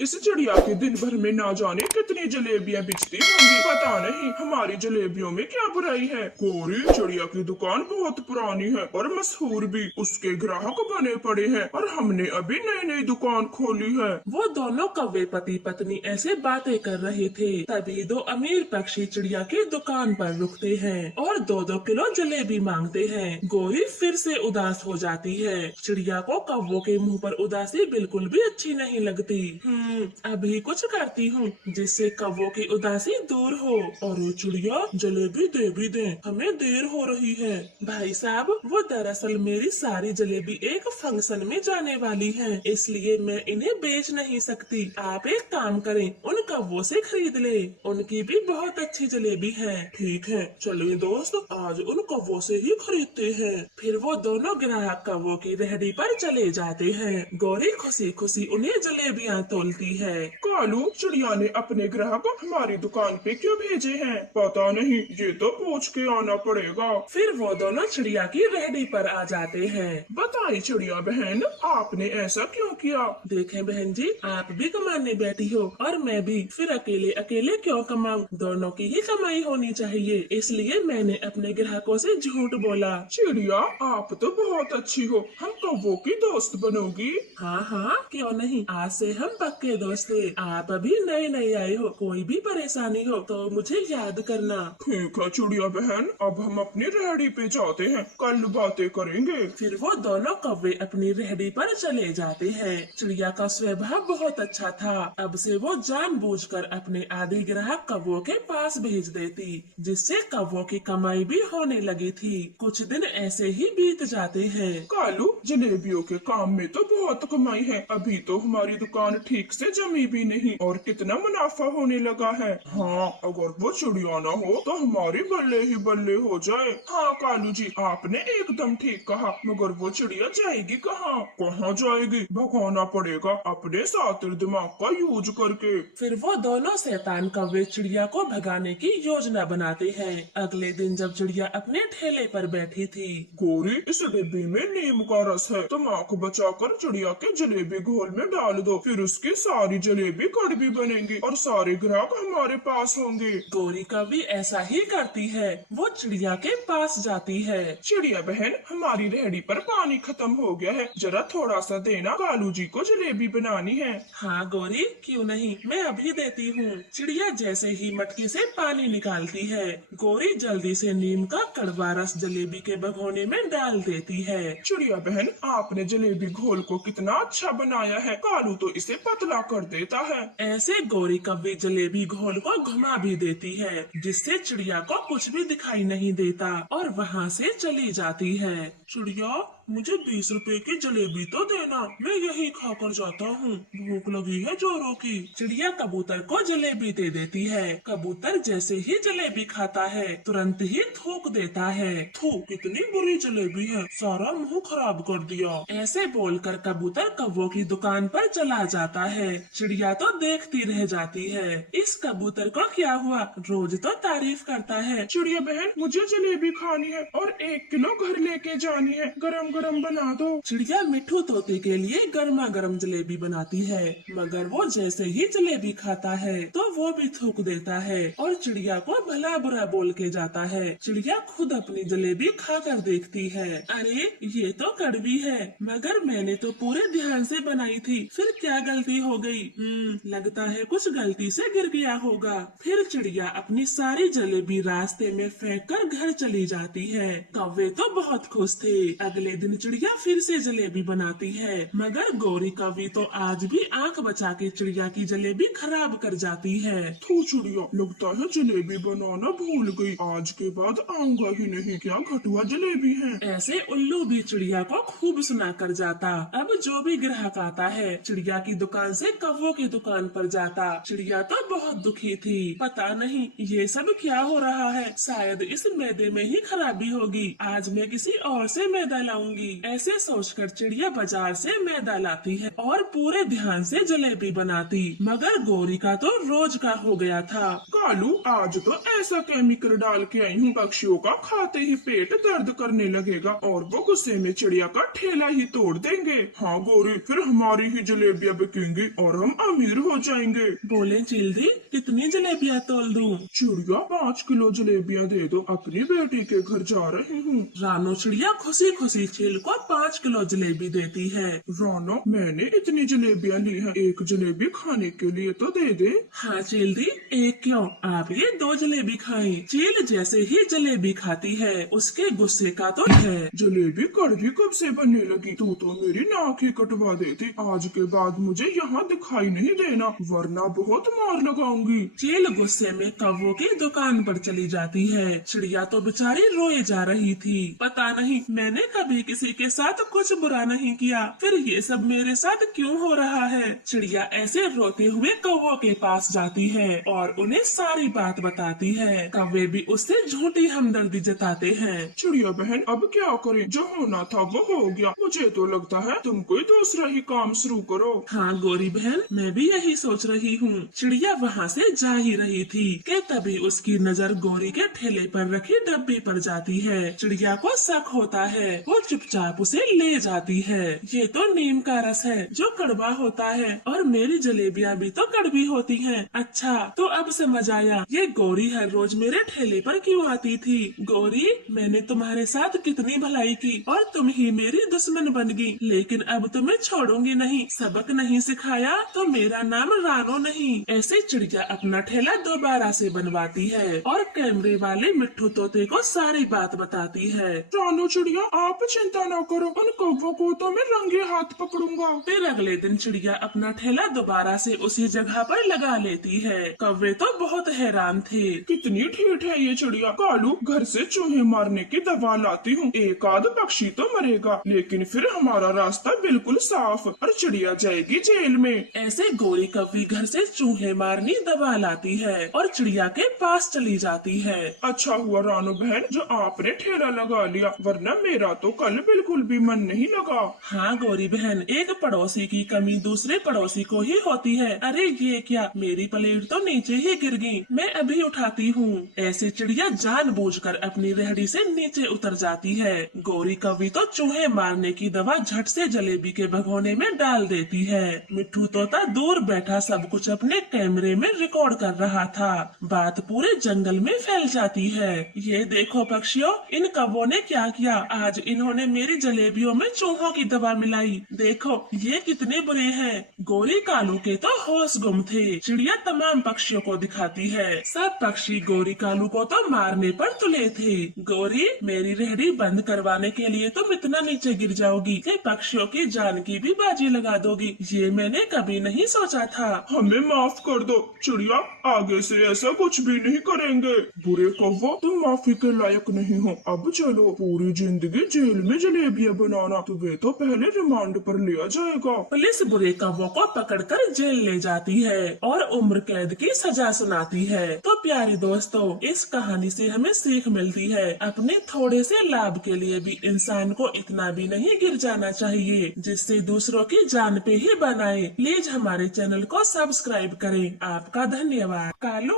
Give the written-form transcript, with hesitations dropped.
इस चिड़िया के दिन भर में ना जाने कितनी जलेबियां बिकती होंगी। पता नहीं हमारी जलेबियों में क्या बुराई है। कोरी, चिड़िया की दुकान बहुत पुरानी है और मशहूर भी। उसके ग्राहक बने पड़े हैं और हमने अभी नई नई दुकान खोली है। वो दोनों कौवे पति पत्नी ऐसे बातें कर रहे थे, तभी दो अमीर पक्षी चिड़िया की दुकान पर रुकते हैं और 2-2 किलो जलेबी मांगते हैं। गोरी फिर से उदास हो जाती है। चिड़िया को कौवों के मुंह पर उदासी बिल्कुल भी अच्छी नहीं लगती। अभी कुछ करती हूँ जिससे कौवों की उदासी दूर हो। और चिड़िया, जलेबी दे भी दे, हमें देर हो रही है। भाई साहब, वो दरअसल मेरी सारी जलेबी एक फंक्शन में जाने वाली है, इसलिए मैं इन्हें बेच नहीं सकती। आप एक काम करें, उन कौवों से खरीद ले, उनकी भी बहुत अच्छी जलेबी है। ठीक है, चलिए दोस्त, आज उन कौवों से ही खरीदते हैं। फिर वो दोनों ग्राहक कौवों की रेहड़ी पर चले जाते हैं। गौरी खुशी खुशी उन्हें जलेबियाँ तोलती है। कालू, चिड़िया ने अपने ग्राहक हमारी दुकान पे क्यों भेजे हैं? पता नहीं, ये तो पूछ के आना पड़ेगा। फिर वो दोनों चिड़िया की रेहड़ी पर आ जाते हैं। बताइए चिड़िया बहन, आपने ऐसा क्यों किया? देखें बहन जी, आप भी कमाने बैठी हो और मैं भी, फिर अकेले अकेले क्यों कमाऊं? दोनों की ही कमाई होनी चाहिए, इसलिए मैंने अपने ग्राहकों से झूठ बोला। चिड़िया, आप तो बहुत अच्छी हो, हम कौवों की दोस्त बनोगी? हाँ हाँ, क्यों नहीं, आज से हम पक्के दोस्त हैं। आप अभी नए नए आए हो, कोई भी परेशानी हो तो मुझे याद करना। ठीक है चिड़िया बहन, अब हम अपनी रेहड़ी पे जाते हैं, कल बातें करेंगे। फिर वो दोनों कौवे अपनी रेहड़ी पर चले जाते हैं। चिड़िया का स्वभाव बहुत अच्छा था। अब से वो जानबूझकर अपने आदि ग्राहक कौवों के पास भेज देती, जिससे कौवों की कमाई भी होने लगी थी। कुछ दिन ऐसे ही बीत जाते हैं। कालू, जलेबियों के काम में तो बहुत कमाई है। अभी तो हमारी दुकान ठीक से जमी भी नहीं और कितना मुनाफा होने लगा है। हाँ, अगर वो चिड़िया ना हो तो हमारी बल्ले ही बल्ले हो जाए। हाँ कालू जी, आपने एकदम ठीक कहा, मगर वो चिड़िया जाएगी कहाँ? कहाँ जाएगी? भगाना पड़ेगा अपने सातिर दिमाग का यूज करके। फिर वो दोनों शैतान कौवे चिड़िया को भगाने की योजना बनाते हैं। अगले दिन जब चिड़िया अपने ठेले पर बैठी थी। गोरी, इस डिब्बी में नीम का रस है, तुम आँख बचाकर चिड़िया के जलेबी घोल में डाल दो, फिर उसकी सारी जलेबी कड़वी बनेंगी और सारे ग्राहक हमारे पास होंगे। गौरी कभी ऐसा ही करती है। वो चिड़िया के पास जाती है। चिड़िया बहन, हमारी रेहड़ी पर पानी खत्म हो गया है, जरा थोड़ा सा देना, कालू जी को जलेबी बनानी है। हाँ गौरी, क्यों नहीं, मैं अभी देती हूँ। चिड़िया जैसे ही मटकी से पानी निकालती है, गौरी जल्दी से नीम का कड़वा रस जलेबी के भगोने में डाल देती है। चिड़िया बहन, आपने जलेबी घोल को कितना अच्छा बनाया है, कालू तो इसे पतला कर देता है। ऐसे गौरी कभी जलेबी घोल को घुमा भी देती है, जिससे चिड़िया को कुछ भी दिखाई नहीं देता और वहाँ से चली जाती है। चिड़िया, मुझे 20 रुपए की जलेबी तो देना, मैं यही खाकर जाता हूँ, भूख लगी है जोरों की। चिड़िया कबूतर को जलेबी दे देती है। कबूतर जैसे ही जलेबी खाता है, तुरंत ही थूक देता है। थू, कितनी बुरी जलेबी है, सारा मुंह खराब कर दिया। ऐसे बोलकर कबूतर कौवों की दुकान पर चला जाता है। चिड़िया तो देखती रह जाती है, इस कबूतर को क्या हुआ, रोज तो तारीफ करता है। चिड़िया बहन, मुझे जलेबी खानी है और 1 किलो घर लेके जानी है, गरम गरम बना दो। चिड़िया मिट्ठू तोते के लिए गर्मा गर्म जलेबी बनाती है, मगर वो जैसे ही जलेबी खाता है तो वो भी थूक देता है और चिड़िया को भला बुरा बोल के जाता है। चिड़िया खुद अपनी जलेबी खाकर देखती है, अरे ये तो कड़वी है, मगर मैंने तो पूरे ध्यान से बनाई थी, फिर क्या गलती हो गई? लगता है कुछ गलती से गिर गया होगा। फिर चिड़िया अपनी सारी जलेबी रास्ते में फेंक कर घर चली जाती है। कौवे तो बहुत खुश थे। अगले दिन चिड़िया फिर से जलेबी बनाती है, मगर गौरी कौवी तो आज भी आंख बचा के चिड़िया की जलेबी खराब कर जाती है। थू चिड़िया, लगता है जलेबी बनाना भूल गई, आज के बाद आऊंगा ही नहीं, क्या घटुआ जलेबी है। ऐसे उल्लू भी चिड़िया को खूब सुना कर जाता। अब जो भी ग्राहक आता है, चिड़िया की दुकान से कौवों की दुकान पर जाता। चिड़िया तो बहुत दुखी थी, पता नहीं ये सब क्या हो रहा है, शायद इस मैदे में ही खराबी होगी, आज मैं किसी और से मैदा लाऊंगी। करूंगी। ऐसे सोचकर चिड़िया बाजार से मैदा लाती है और पूरे ध्यान से जलेबी बनाती, मगर गौरी का तो रोज का हो गया था। कालू, आज तो ऐसा केमिकल डाल के आई हूँ, पक्षियों का खाते ही पेट दर्द करने लगेगा और वो गुस्से में चिड़िया का ठेला ही तोड़ देंगे। हाँ गौरी, फिर हमारी ही जलेबियाँ बिकेंगी और हम अमीर हो जाएंगे। बोले चिल्दी, कितनी जलेबियाँ तोल दूं? चिड़िया 5 किलो जलेबियाँ दे दो, अपनी बेटी के घर जा रही हूँ। रानो चिड़िया खुशी खुशी चील को 5 किलो जलेबी देती है। रानो, मैंने इतनी जलेबियाँ ली हैं, एक जलेबी खाने के लिए तो दे दे। हाँ चिल्दी, एक क्यों, आप ये 2 जलेबी खाएं। चील जैसे ही जलेबी खाती है उसके गुस्से का तो है। जलेबी कड़वी कब से बनने लगी? तू तो मेरी नाक ही कटवा देती। आज के बाद मुझे यहाँ दिखाई नहीं देना, वरना बहुत मार लगाऊंगी। चील गुस्से में कौवों की दुकान पर चली जाती है। चिड़िया तो बेचारी रोए जा रही थी। पता नहीं मैंने कभी किसी के साथ कुछ बुरा नहीं किया, फिर ये सब मेरे साथ क्यों हो रहा है। चिड़िया ऐसे रोते हुए कौवों के पास जाती है और उन्हें सारी बात बताती है। कौवे भी उससे झूठी हमदर्दी जताते हैं। चिड़िया बहन, अब क्या करें, जो होना था वो हो गया। मुझे तो लगता है तुम कोई दूसरा ही काम शुरू करो। हाँ गौरी बहन, मैं भी यही सोच रही हूँ। चिड़िया वहाँ से जा ही रही थी कि तभी उसकी नजर गौरी के ठेले पर रखी डब्बी पर जाती है। चिड़िया को शक होता है, वो चुपचाप उसे ले जाती है। ये तो नीम का रस है जो कड़वा होता है और मेरी जलेबियाँ भी तो कड़वी होती हैं। अच्छा, तो अब समझ आया ये गौरी हर रोज मेरे ठेले पर क्यों आती थी। गौरी, मैंने तुम्हारे साथ कितनी भलाई की और तुम ही मेरी दुश्मन बन गई, लेकिन अब तुम्हें छोड़ूंगी नहीं। सबक नहीं सिखाया तो मेरा नाम रानो नहीं। ऐसे चिड़िया अपना ठेला दोबारा से बनवाती है और कैमरे वाले मिट्ठू तोते को सारी बात बताती है। रानो चिड़िया, आप चिंता न करो, उन कौवों को तो मैं रंगे हाथ पकड़ूंगा। फिर अगले दिन चिड़िया अपना ठेला दोबारा से उसी जगह पर लगा लेती है। कौवे तो बहुत हैरान थे। कितनी ठीठ है ये चिड़िया। कालू, घर से चूहे मारने की दवा लाती हूँ, एक आध पक्षी तो मरेगा, लेकिन फिर हमारा रास्ता बिल्कुल साफ और चिड़िया जाएगी जेल में। ऐसे गौरी कौवी घर से चूहे मारनी दवा लाती है और चिड़िया के पास चली जाती है। अच्छा हुआ रानो बहन जो आपने ठेला लगा लिया, वरना मेरा तो कल बिल्कुल भी मन नहीं लगा। हाँ गौरी बहन, एक पड़ोसी की कमी दूसरे पड़ोसी को ही होती है। अरे ये क्या, मेरी प्लेट तो नीचे ही गिर गई, मैं अभी उठाती हूँ। ऐसे चिड़िया जानबूझकर अपनी रेहड़ी से नीचे उतर जाती है। गौरी कौवी तो चूहे मारने की दवा झट से जलेबी के भगोने में डाल देती है। मिट्ठू तोता दूर बैठा सब कुछ अपने कैमरे में रिकॉर्ड कर रहा था। बात पूरे जंगल में फैल जाती है। ये देखो पक्षियों, इन कौवों ने क्या किया, आज इन्होंने मेरी जलेबियों में चूहों की दवा मिलाई। देखो ये कितने बुरे हैं। गौरी कालू के तो होश गुम थे। चिड़िया तमाम पक्षियों को दिखाती है। सब पक्षी गौरी कालू को तो मारने पर तुले थे। गौरी, मेरी रेहड़ी बंद करवाने के लिए तुम इतना नीचे गिर जाओगी कि पक्षियों की जान की भी बाजी लगा दोगी, ये मैंने कभी नहीं सोचा था। हमें माफ कर दो चिड़िया, आगे से ऐसा कुछ भी नहीं करेंगे। बुरे कौवा, तुम माफी के लायक नहीं हो। अब चलो, पूरी जिंदगी जेल में जलेबियाँ बनाना, तुम्हें तो पहले रिमांड पर लिया जाएगा। पुलिस बुरे कौवों को पकड़कर जेल ले जाती है और उम्र कैद की सजा सुनाती है। तो प्यारे दोस्तों, इस कहानी से हमें सीख मिलती है, अपने थोड़े से लाभ के लिए भी इंसान को इतना भी नहीं गिर जाना चाहिए जिससे दूसरों की जान पे ही बनाए। प्लीज हमारे चैनल को सब्सक्राइब करें। आपका धन्यवाद। कालू